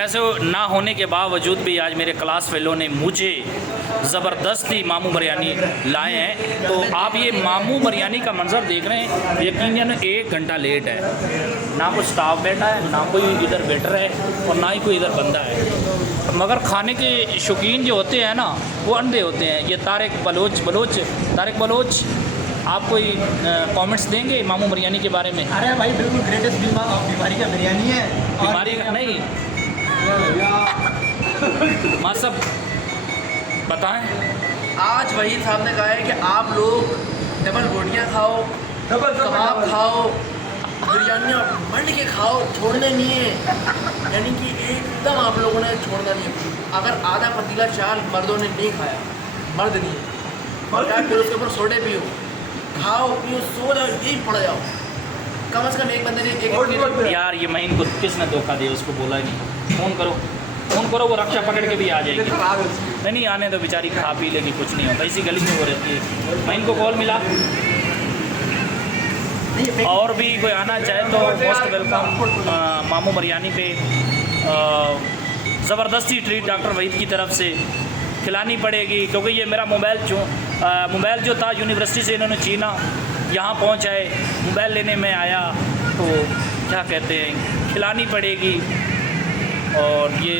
पैसे ना होने के बावजूद भी आज मेरे क्लास फेलो ने मुझे ज़बरदस्ती मामू बिरयानी लाए हैं। तो आप ये मामू बिरयानी का मंज़र देख रहे हैं, यकीनन 1 घंटा लेट है। ना कोई स्टाफ बैठा है, ना कोई इधर वेटर है और ना ही कोई इधर बंदा है। मगर खाने के शौकीन जो होते हैं ना, वो अंधे होते हैं। ये तारिक बलोच आप कोई कमेंट्स देंगे मामू बिरयानी के बारे में? अरे भाई बिल्कुल ग्रेटेस्ट बीमारी का बिरयानी है। बीमारी का नहीं माँ सब बताएं। आज वही साहब ने कहा है कि आप लोग डबल रोटियाँ खाओ, डबल कबाब खाओ, बिरयानियाँ मंड के खाओ, छोड़ने नहीं है। यानी कि एकदम आप लोगों ने छोड़ना नहीं है। अगर आधा पतीला चाल मर्दों ने नहीं खाया, मर्द नहीं है, और क्या फिर उसके ऊपर सोडे पियो, खाओ पियो, सो जाओ, यही पड़ जाओ। कम से कम एक बंदे ने एक यार ये मैं इनको किसने धोखा दिया, उसको बोला ही नहीं। फ़ोन करो, वो रक्षा पकड़ के भी आ जाएगी। नहीं आने तो बेचारी खा पी लेगी, कुछ नहीं होता, इसी गली में वो रहती है। मैं इनको कॉल मिला, और भी कोई आना चाहे तो मोस्ट वेलकम। मामू बिरयानी पे ज़बरदस्ती ट्रीट डॉक्टर वहीद की तरफ से खिलानी पड़ेगी, क्योंकि ये मेरा मोबाइल जो था यूनिवर्सिटी से इन्होंने छीना, यहाँ पहुँचाए, मोबाइल लेने में आया तो क्या कहते हैं, खिलानी पड़ेगी। और ये